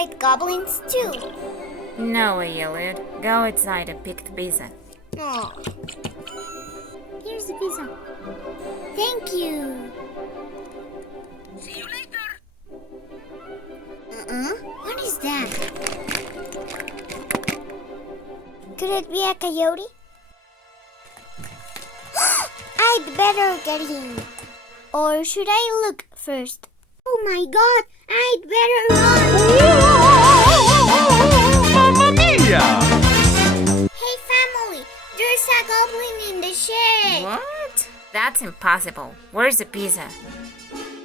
fight goblins too. No way, Elliot. Go outside and pick the pizza. Oh. Here's the pizza. Thank you. See you later. What is that? Could it be a coyote? I'd better get him. Or should I look first? Oh my god, I'd better run. Mamma mia! Hey family, there's a goblin in the shed. What? That's impossible. Where's the pizza?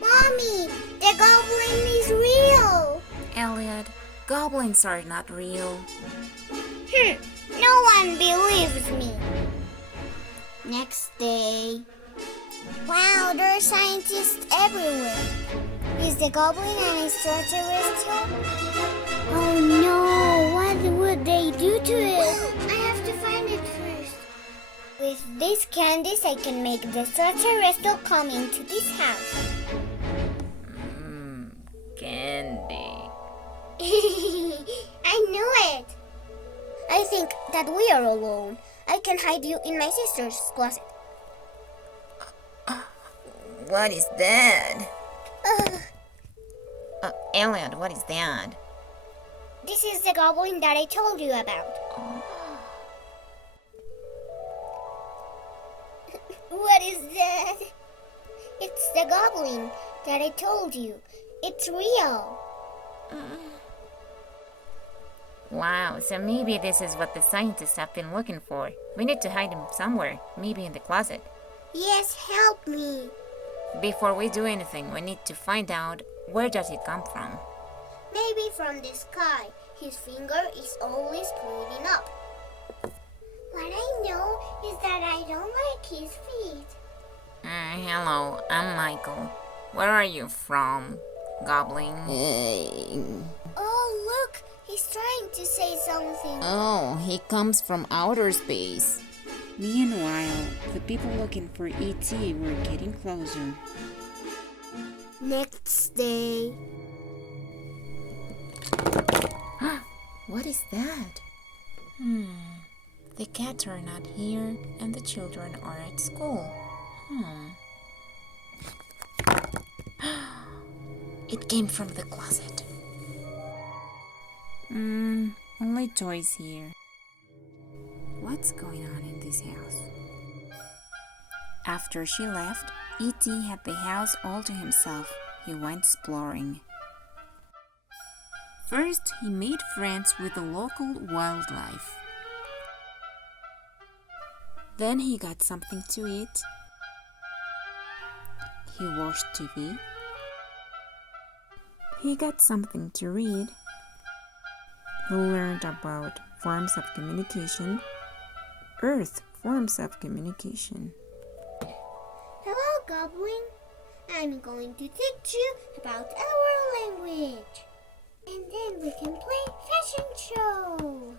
Mommy, the goblin is real. Elliot, goblins are not real. No one believes me. Next day. Wow, there are scientists everywhere. Is the goblin an extraterrestrial? Oh no, what would they do to it? I have to find it first. With these candies, I can make the extraterrestrial come into this house. Candy. I knew it. I think that we are alone. I can hide you in my sister's closet. What is that? Elliot, what is that? This is the goblin that I told you about. What is that? It's the goblin that I told you. It's real. Wow, so maybe this is what the scientists have been looking for. We need to hide him somewhere, maybe in the closet. Yes, help me. Before we do anything, we need to find out where does it come from. Maybe from the sky. His finger is always pointing up. What I know is that I don't like his feet. Hello, I'm Michael. Where are you from, Goblin? Oh, look! He's trying to say something. Oh, he comes from outer space. Meanwhile, the people looking for E.T. were getting closer. Next day. What is that? The cats are not here and the children are at school. It came from the closet. Only toys here. What's going on in this house? After she left, E.T. had the house all to himself. He went exploring. First, he made friends with the local wildlife. Then he got something to eat. He watched TV. He got something to read. He learned about forms of communication, Earth forms of communication. Hello, Goblin. I'm going to teach you about our language. And then we can play fashion show.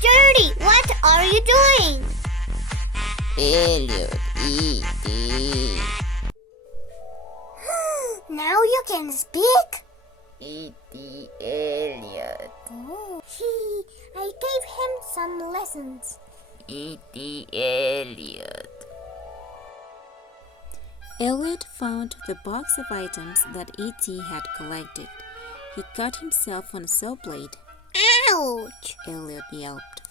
Dirty, what are you doing? Elliot, E.T. Now you can speak? E.T. Elliot. Oh, I gave him some lessons. E.T. Elliot. Elliot found the box of items that E.T. had collected. He cut himself on a saw blade. Ouch! Elliot yelped.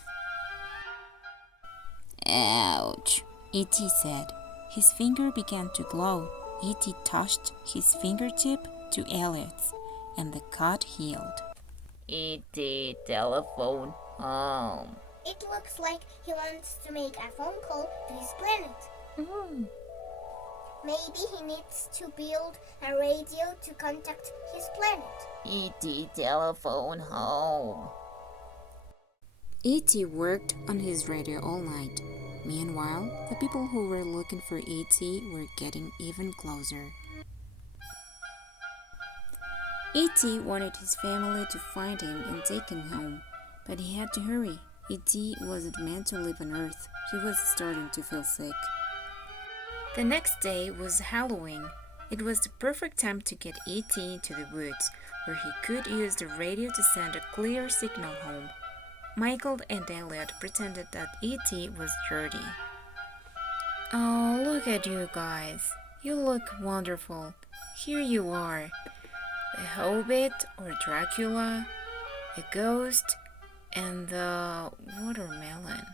Ouch. E.T. said. His finger began to glow. E.T. touched his fingertip to Elliot's, and the cut healed. E.T. telephone home. It looks like he wants to make a phone call to his planet. Maybe he needs to build a radio to contact his planet. E.T. telephone home. E.T. worked on his radio all night. Meanwhile, the people who were looking for E.T. were getting even closer. E.T. wanted his family to find him and take him home, but he had to hurry. E.T. wasn't meant to live on Earth. He was starting to feel sick. The next day was Halloween. It was the perfect time to get E.T. into the woods, where he could use the radio to send a clear signal home. Michael and Elliot pretended that E.T. was dirty. Oh, look at you guys. You look wonderful. Here you are. A hobbit or Dracula, a ghost, and the watermelon.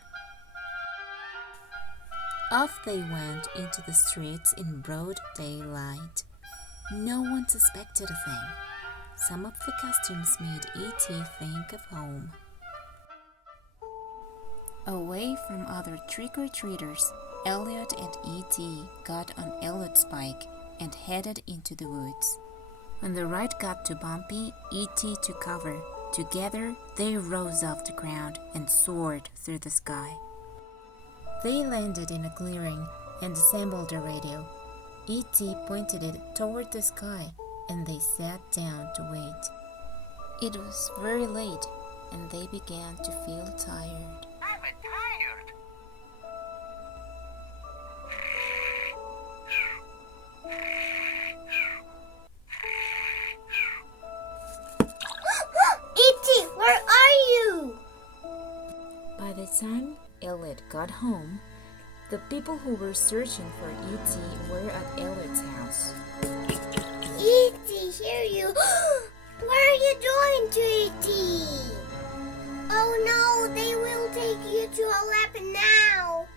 Off they went into the streets in broad daylight. No one suspected a thing. Some of the costumes made E.T. think of home. Away from other trick-or-treaters, Elliot and E.T. got on Elliot's bike and headed into the woods. When the ride got too bumpy, E.T. took cover. Together, they rose off the ground and soared through the sky. They landed in a clearing and assembled a radio. E.T. pointed it toward the sky, and they sat down to wait. It was very late, and they began to feel tired. I'm tired. E.T., where are you? By the time Elliot got home, the people who were searching for E.T. were at Elliot's house. E.T., here you. Where are you going to, E.T.? Oh no, they will take you to a lab now.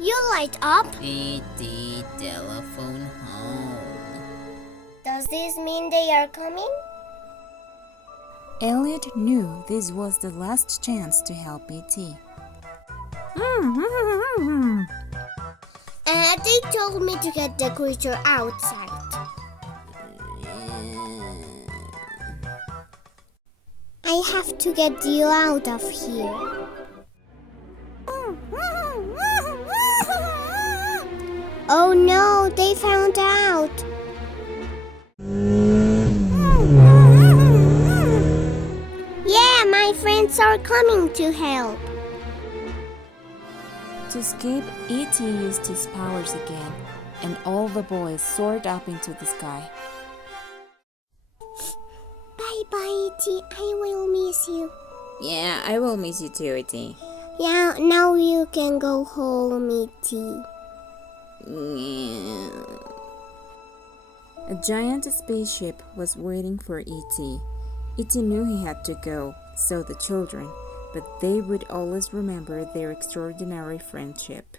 You light up? E.T. telephone home. Does this mean they are coming? Elliot knew this was the last chance to help E.T. They told me to get the creature outside. I have to get you out of here. Oh no, they found out. Yeah, my friends are coming to help. To escape, E.T. used his powers again, and all the boys soared up into the sky. Bye-bye, E.T. I will miss you. Yeah, I will miss you too, E.T. Yeah, now you can go home, E.T. A giant spaceship was waiting for E.T. E.T. knew he had to go, so the children, but they would always remember their extraordinary friendship.